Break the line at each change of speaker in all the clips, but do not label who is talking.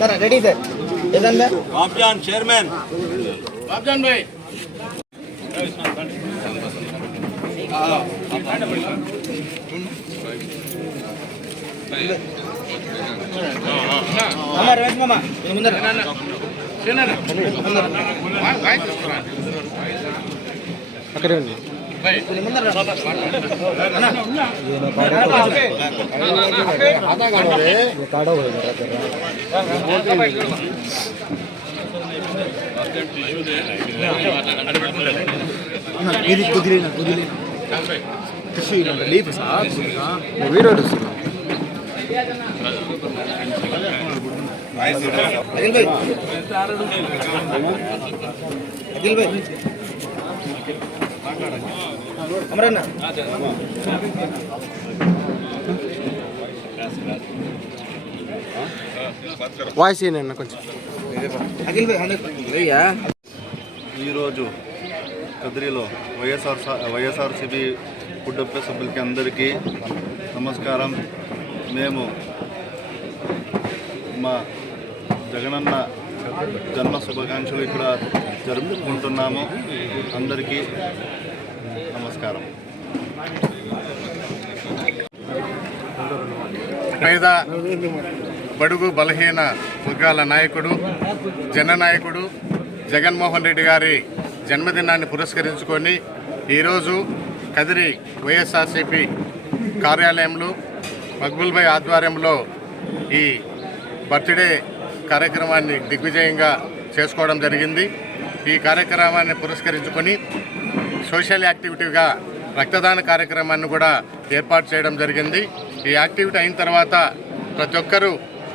సరే ready sir. ఏదందా
Babjan chairman.
Babjan భాయ్.
అమ్మ రమేష్ మామ ముందర.
అక్కడే ఉంది.
ఇది
కుదిరిన కుదిరిన టిష్యూ ఇలాంటి లీఫ్ సార్ వీడియో చూస్తున్నాం
అఖిల్ భాయ్ అఖిల్ భాయ్ అమరన్న.
వాయిస్ ఏంటన్న కొంచెం.
ఈరోజు కదిరిలో వైఎస్ఆర్ వైఎస్ఆర్సీపీ కుటుంబ సభ్యులకి అందరికీ నమస్కారం. మేము మా జగనన్న జన్మ శుభాకాంక్షలు ఇక్కడ జరుపుకుంటున్నాము. అందరికీ నమస్కారం.
పేద బడుగు బలహీన వర్గాల నాయకుడు జననాయకుడు జగన్మోహన్ రెడ్డి గారి జన్మదినాన్ని పురస్కరించుకొని ఈరోజు కదిరి వైఎస్ఆర్సిపి కార్యాలయంలో మక్బుల్భాయ్ ఆధ్వర్యంలో ఈ బర్త్డే కార్యక్రమాన్ని దిగ్విజయంగా చేసుకోవడం జరిగింది. ఈ కార్యక్రమాన్ని పురస్కరించుకొని సోషల్ యాక్టివిటీగా రక్తదాన కార్యక్రమాన్ని కూడా ఏర్పాటు చేయడం జరిగింది. ఈ యాక్టివిటీ అయిన తర్వాత ప్రతి ఒక్కరూ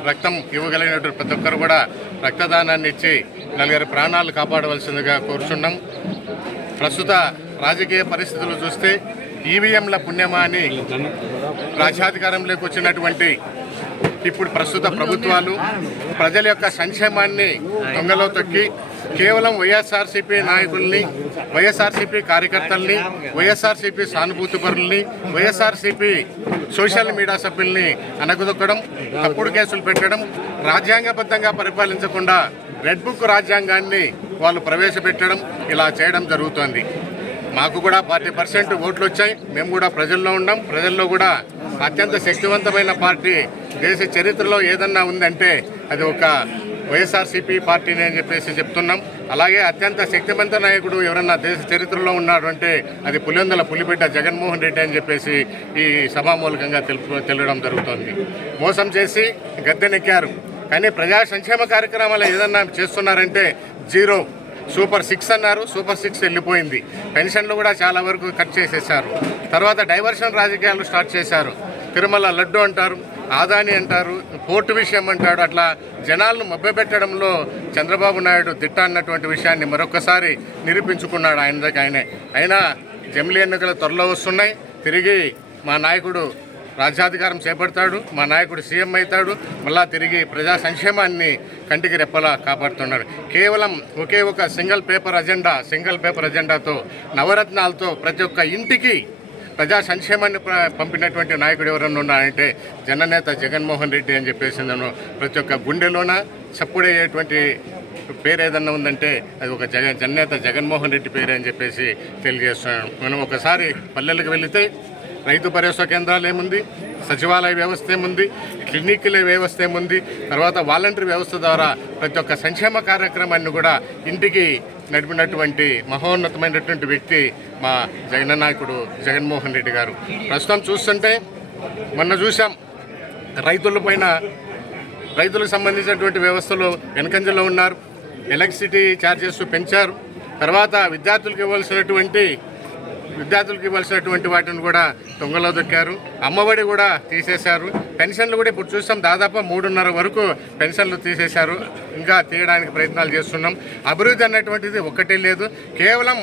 రక్తం ఇవ్వగలిగినటువంటి ప్రతి ఒక్కరు కూడా రక్తదానాన్ని ఇచ్చి నలుగురు ప్రాణాలు కాపాడవలసిందిగా కోరుచున్నాం. ప్రస్తుత రాజకీయ పరిస్థితులు చూస్తే ఈవీఎంల పుణ్యమా అని రాజ్యాధికారంలోకి వచ్చినటువంటి ఇప్పుడు ప్రస్తుత ప్రభుత్వాలు ప్రజల యొక్క సంక్షేమాన్ని దొంగలో తొక్కి కేవలం వైఎస్ఆర్సీపీ నాయకుల్ని వైఎస్ఆర్సీపీ కార్యకర్తల్ని వైఎస్ఆర్సీపీ సానుభూతి పరుల్ని వైఎస్ఆర్సీపీ సోషల్ మీడియా సభ్యుల్ని అనగదొక్కడం తప్పుడు కేసులు పెట్టడం రాజ్యాంగబద్ధంగా పరిపాలించకుండా రెడ్ బుక్ రాజ్యాంగాన్ని వాళ్ళు ప్రవేశపెట్టడం ఇలా చేయడం జరుగుతోంది. మాకు కూడా ఫార్టీ పర్సెంట్ ఓట్లు వచ్చాయి. మేము కూడా ప్రజల్లో ఉన్నాం. ప్రజల్లో కూడా అత్యంత శక్తివంతమైన పార్టీ దేశ చరిత్రలో ఏదన్నా ఉందంటే అది ఒక వైఎస్ఆర్సీపీ పార్టీని అని చెప్పేసి చెప్తున్నాం. అలాగే అత్యంత శక్తివంత నాయకుడు ఎవరన్నా దేశ చరిత్రలో ఉన్నాడు అంటే అది పులివెందుల పులిబిడ్డ జగన్మోహన్ రెడ్డి అని చెప్పేసి ఈ సభామూలకంగా తెలుపు తెలియడం జరుగుతోంది. మోసం చేసి గద్దెనెక్కారు. కానీ ప్రజా సంక్షేమ కార్యక్రమాలు ఏదన్నా చేస్తున్నారంటే జీరో. సూపర్ సిక్స్ అన్నారు. సూపర్ సిక్స్ వెళ్ళిపోయింది. పెన్షన్లు కూడా చాలా వరకు కట్ చేసేసారు తర్వాత డైవర్షన్ రాజకీయాలు స్టార్ట్ చేశారు. తిరుమల లడ్డు అంటారు. ఆదాని అంటారు పోర్టు విషయం అంటాడు. అట్లా జనాలను మభ్యపెట్టడంలో చంద్రబాబు నాయుడు దిట్ట అన్నటువంటి విషయాన్ని మరొకసారి నిరూపించుకున్నాడు ఆయన దగ్గర ఆయనే. అయినా జమిలీ ఎన్నికలు త్వరలో వస్తున్నాయి. తిరిగి మా నాయకుడు రాజ్యాధికారం చేపడతాడు. మా నాయకుడు సీఎం అవుతాడు. మళ్ళా తిరిగి ప్రజా సంక్షేమాన్ని కంటికి రెప్పలా కాపాడుతున్నాడు. కేవలం ఒకే ఒక single paper agenda single paper అజెండాతో నవరత్నాలతో ప్రతి ఒక్క ఇంటికి ప్రజా సంక్షేమాన్ని పంపినటువంటి నాయకుడు ఎవరన్నా ఉన్నారంటే జననేత జగన్మోహన్ రెడ్డి అని చెప్పేసి నేను ప్రతి ఒక్క గుండెలోన చప్పుడయ్యేటువంటి పేరు ఏదన్నా ఉందంటే అది ఒక జగ జననేత జగన్మోహన్ రెడ్డి పేరు అని చెప్పేసి తెలియజేస్తున్నాను. మనం ఒకసారి పల్లెలకు వెళితే రైతు భరోసా కేంద్రాలు ఏముంది? సచివాలయ వ్యవస్థ ఏముంది? క్లినిక్ల వ్యవస్థ ఏముంది? తర్వాత వాలంటరీ వ్యవస్థ ద్వారా ప్రతి ఒక్క సంక్షేమ కార్యక్రమాన్ని కూడా ఇంటికి నడిపినటువంటి మహోన్నతమైనటువంటి వ్యక్తి మా జగన్ నాయకుడు జగన్మోహన్ రెడ్డి గారు. ప్రస్తుతం చూస్తుంటే మొన్న చూసాం రైతుల పైన రైతులకు సంబంధించినటువంటి వ్యవస్థలు వెనకంజలో ఉన్నారు. ఎలక్ట్రిసిటీ ఛార్జెస్ పెంచారు. తర్వాత విద్యార్థులకు ఇవ్వాల్సినటువంటి విద్యార్థులకు ఇవ్వాల్సినటువంటి వాటిని కూడా దొంగలో దొక్కారు. అమ్మఒడి కూడా తీసేశారు. పెన్షన్లు కూడా ఇప్పుడు చూస్తాం దాదాపు మూడున్నర వరకు పెన్షన్లు తీసేశారు. ఇంకా తీయడానికి ప్రయత్నాలు చేస్తున్నాం. అభివృద్ధి అన్నటువంటిది ఒక్కటే లేదు. కేవలం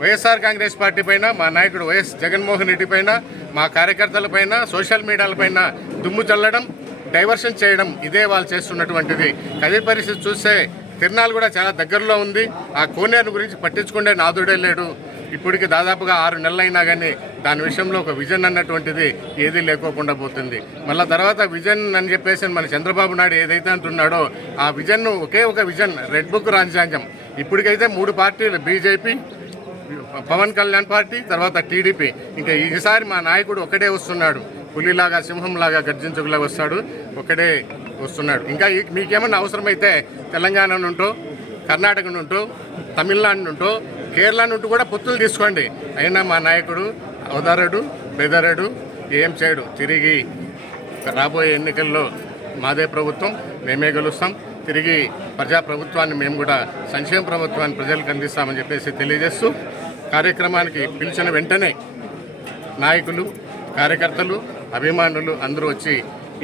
వైఎస్ఆర్ కాంగ్రెస్ పార్టీ పైన మా నాయకుడు వైఎస్ జగన్మోహన్ రెడ్డి పైన మా కార్యకర్తల పైన సోషల్ మీడియాల పైన దుమ్ము చల్లడం డైవర్షన్ చేయడం ఇదే వాళ్ళు చేస్తున్నటువంటిది. కదిరి పరిస్థితి చూస్తే తిరునాలు కూడా చాలా దగ్గరలో ఉంది. ఆ కోనేరు గురించి పట్టించుకునే నాదుడే లేడు. ఇప్పటికి దాదాపుగా ఆరు నెలలైనా కానీ దాని విషయంలో ఒక విజన్ అన్నటువంటిది ఏదీ లేకోకుండా పోతుంది. మళ్ళీ తర్వాత విజన్ అని చెప్పేసి మన చంద్రబాబు నాయుడు ఏదైతే అంటున్నాడో ఆ విజన్ను ఒకే ఒక విజన్ రెడ్ బుక్ రాజ్యాంగం. ఇప్పటికైతే మూడు పార్టీలు బీజేపీ పవన్ కళ్యాణ్ పార్టీ తర్వాత టీడీపీ. ఇంకా ఈసారి మా నాయకుడు ఒకటే వస్తున్నాడు. పులిలాగా సింహంలాగా గర్జించుకులాగా వస్తాడు. ఒకడే వస్తున్నాడు. ఇంకా మీకేమన్నా అవసరమైతే తెలంగాణ నుంటో కర్ణాటక నుంటో తమిళనాడు నుంటో కేరళ నుండి కూడా పొత్తులు తీసుకోండి. అయినా మా నాయకుడు అవదారడు బెదరడు ఏం చేయడు తిరిగి రాబోయే ఎన్నికల్లో మాదే ప్రభుత్వం మేమే గెలుస్తాం. తిరిగి ప్రజా ప్రభుత్వాన్ని మేము కూడా సంక్షేమ ప్రభుత్వాన్ని ప్రజలకు అందిస్తామని చెప్పేసి తెలియజేస్తూ కార్యక్రమానికి పిలిచిన వెంటనే నాయకులు కార్యకర్తలు అభిమానులు అందరూ వచ్చి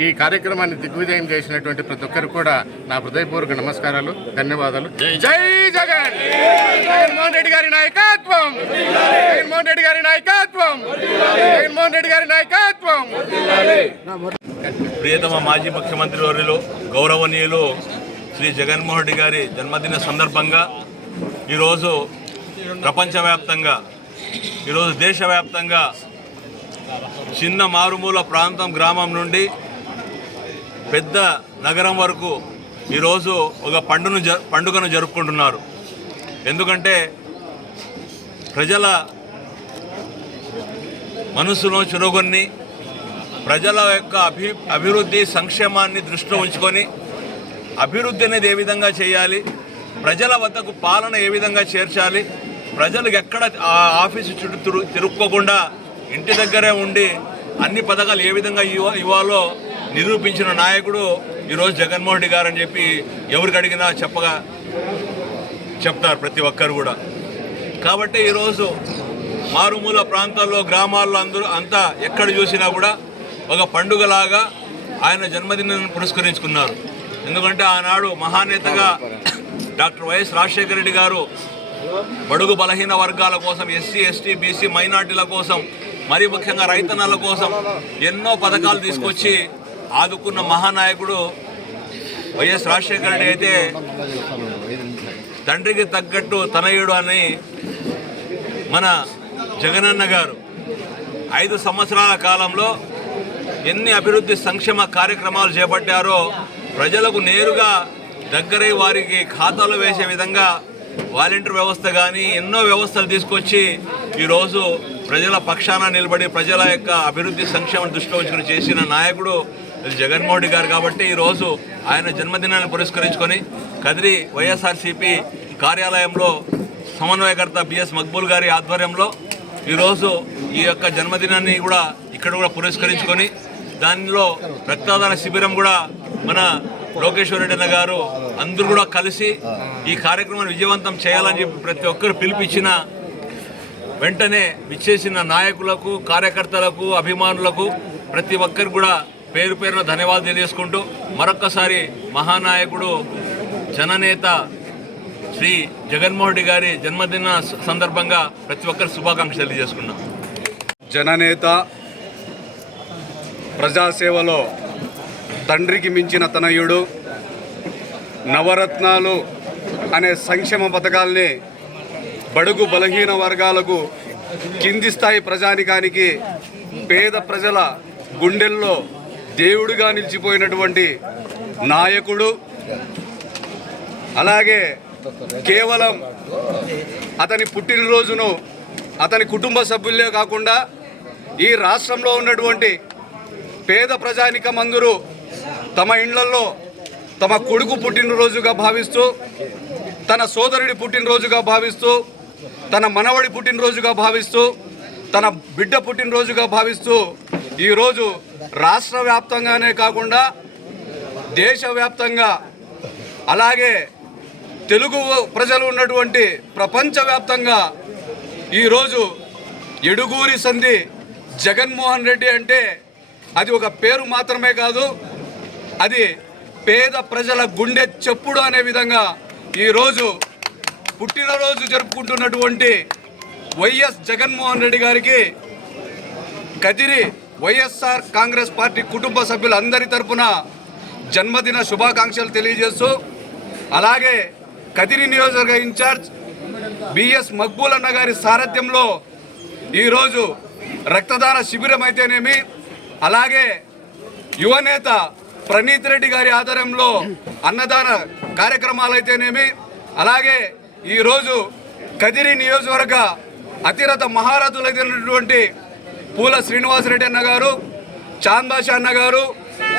ఈ కార్యక్రమాన్ని దిగ్విజయం చేసినటువంటి ప్రతి ఒక్కరు కూడా నా హృదయపూర్వక నమస్కారాలు ధన్యవాదాలు. జై జగన్! జగన్మోహన్ రెడ్డి గారి నాయకత్వం! జగన్మోహన్ రెడ్డి గారి నాయకత్వం! జగన్మోహన్ రెడ్డి గారి నాయకత్వం!
ప్రియతమ మాజీ ముఖ్యమంత్రి వర్యులు గౌరవనీయులు శ్రీ జగన్మోహన్ రెడ్డి గారి జన్మదిన సందర్భంగా ఈరోజు ప్రపంచవ్యాప్తంగా ఈరోజు దేశవ్యాప్తంగా చిన్న మారుమూల ప్రాంతం గ్రామం నుండి పెద్ద నగరం వరకు ఈరోజు ఒక పండును జ పండుగను జరుపుకుంటున్నారు. ఎందుకంటే ప్రజల మనసులో చురగొన్ని ప్రజల యొక్క అభి అభివృద్ధి సంక్షేమాన్ని దృష్టిలో ఉంచుకొని అభివృద్ధి అనేది ఏ విధంగా చేయాలి ప్రజల వద్దకు పాలన ఏ విధంగా చేర్చాలి ప్రజలు ఎక్కడ ఆ ఆఫీసు చుట్టూ తిరు- తిరుక్కోకుండా ఇంటి దగ్గరే ఉండి అన్ని పథకాలు ఏ విధంగా ఇవ్వాలో నిరూపించిన నాయకుడు ఈరోజు జగన్మోహన్ రెడ్డి గారు అని చెప్పి ఎవరికి అడిగినా చెప్పగా చెప్తారు ప్రతి ఒక్కరు కూడా. కాబట్టి ఈరోజు మారుమూల ప్రాంతాల్లో గ్రామాల్లో అందరూ అంతా ఎక్కడ చూసినా కూడా ఒక పండుగలాగా ఆయన జన్మదినాన్ని పురస్కరించుకున్నారు. ఎందుకంటే ఆనాడు మహానేతగా డాక్టర్ వైఎస్ రాజశేఖర రెడ్డి గారు బడుగు బలహీన వర్గాల కోసం ఎస్సీ ఎస్టీ బీసీ మైనార్టీల కోసం మరీ ముఖ్యంగా రైతన్నల కోసం ఎన్నో పథకాలు తీసుకొచ్చి ఆదుకున్న మహానాయకుడు వైఎస్ రాజశేఖర రెడ్డి అయితే తండ్రికి తగ్గట్టు తనయుడు అని మన జగనన్న గారు ఐదు సంవత్సరాల కాలంలో ఎన్ని అభివృద్ధి సంక్షేమ కార్యక్రమాలు చేపట్టారో ప్రజలకు నేరుగా దగ్గరై వారికి ఖాతాలో వేసే విధంగా వాలంటీర్ వ్యవస్థ కానీ ఎన్నో వ్యవస్థలు తీసుకొచ్చి ఈరోజు ప్రజల పక్షాన నిలబడి ప్రజల యొక్క అభివృద్ధి సంక్షేమం దృష్టిలో ఉంచుకుని చేసిన నాయకుడు జగన్మోహన్ రెడ్డి గారు కాబట్టి ఈరోజు ఆయన జన్మదినాన్ని పురస్కరించుకొని కదిరి వైఎస్ఆర్సీపీ కార్యాలయంలో సమన్వయకర్త బిఎస్ మక్బూల్ గారి ఆధ్వర్యంలో ఈరోజు ఈ యొక్క జన్మదినాన్ని కూడా ఇక్కడ కూడా పురస్కరించుకొని దానిలో రక్తదాన శిబిరం కూడా మన లోకేశ్వర రెడ్డి గారు అందరూ కూడా కలిసి ఈ కార్యక్రమాన్ని విజయవంతం చేయాలని చెప్పి ప్రతి ఒక్కరు పిలిపించిన వెంటనే విచ్చేసిన నాయకులకు కార్యకర్తలకు అభిమానులకు ప్రతి ఒక్కరు కూడా పేరు పేరున ధన్యవాదాలు తెలియజేసుకుంటూ మరొక్కసారి మహానాయకుడు జననేత శ్రీ జగన్మోహన్ రెడ్డి గారి జన్మదిన స- సందర్భంగా ప్రతి ఒక్కరు శుభాకాంక్షలు తెలియజేసుకున్నాం
జననేత ప్రజాసేవలో తండ్రికి మించిన తనయుడు నవరత్నాలు అనే సంక్షేమ పథకాల్ని బడుగు బలహీన వర్గాలకు కింది స్థాయి ప్రజానికానికి పేద ప్రజల గుండెల్లో దేవుడిగా నిలిచిపోయినటువంటి నాయకుడు. అలాగే కేవలం అతని పుట్టినరోజును అతని కుటుంబ సభ్యులే కాకుండా ఈ రాష్ట్రంలో ఉన్నటువంటి పేద ప్రజానికమందరూ తమ ఇండ్లలో తమ కొడుకు పుట్టినరోజుగా భావిస్తూ తన సోదరుడి పుట్టినరోజుగా భావిస్తూ తన మనవడి పుట్టినరోజుగా భావిస్తూ తన బిడ్డ పుట్టినరోజుగా భావిస్తూ ఈరోజు రాష్ట్ర వ్యాప్తంగానే కాకుండా దేశవ్యాప్తంగా అలాగే తెలుగు ప్రజలు ఉన్నటువంటి ప్రపంచవ్యాప్తంగా ఈరోజు ఎడుగూరి సంధి జగన్మోహన్ రెడ్డి అంటే అది ఒక పేరు మాత్రమే కాదు అది పేద ప్రజల గుండె చెప్పుడు అనే విధంగా ఈరోజు పుట్టినరోజు జరుపుకుంటున్నటువంటి వైఎస్ జగన్మోహన్ రెడ్డి గారికి కదిరి వైఎస్ఆర్ కాంగ్రెస్ పార్టీ కుటుంబ సభ్యులందరి తరపున జన్మదిన శుభాకాంక్షలు తెలియజేస్తూ అలాగే కదిరి నియోజకవర్గ ఇన్ఛార్జ్ బిఎస్ మక్బూల్ అన్న గారి సారథ్యంలో ఈరోజు రక్తదాన శిబిరం అయితేనేమి అలాగే యువనేత ప్రణీత్ రెడ్డి గారి ఆధ్వర్యంలో అన్నదాన కార్యక్రమాలు అయితేనేమి అలాగే ఈరోజు కదిరి నియోజకవర్గ అతిరథ మహారథులైనటువంటి పూల శ్రీనివాసరెడ్డి అన్న గారు చాంద్ అన్న గారు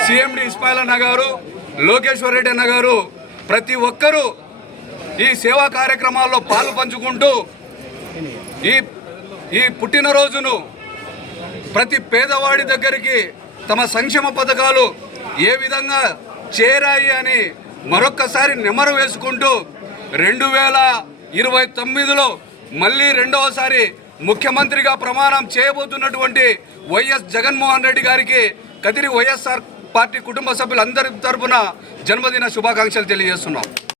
సిఎండి ఇస్మాయిల్ అన్న గారు లోకేశ్వర్ రెడ్డి అన్న గారు ప్రతి ఒక్కరూ ఈ సేవా కార్యక్రమాల్లో పాలు పంచుకుంటూ ఈ ఈ పుట్టినరోజును ప్రతి పేదవాడి దగ్గరికి తమ సంక్షేమ పథకాలు ఏ విధంగా చేరాయి అని మరొక్కసారి నెమరు వేసుకుంటూ రెండు వేల ఇరవై తొమ్మిదిలో మళ్ళీ రెండవసారి ముఖ్యమంత్రిగా ప్రమాణం చేయబోతున్నటువంటి వైఎస్ జగన్మోహన్ రెడ్డి గారికి కదిరి వైఎస్ఆర్ పార్టీ కుటుంబ సభ్యులందరి తరఫున జన్మదిన శుభాకాంక్షలు తెలియజేస్తున్నాం.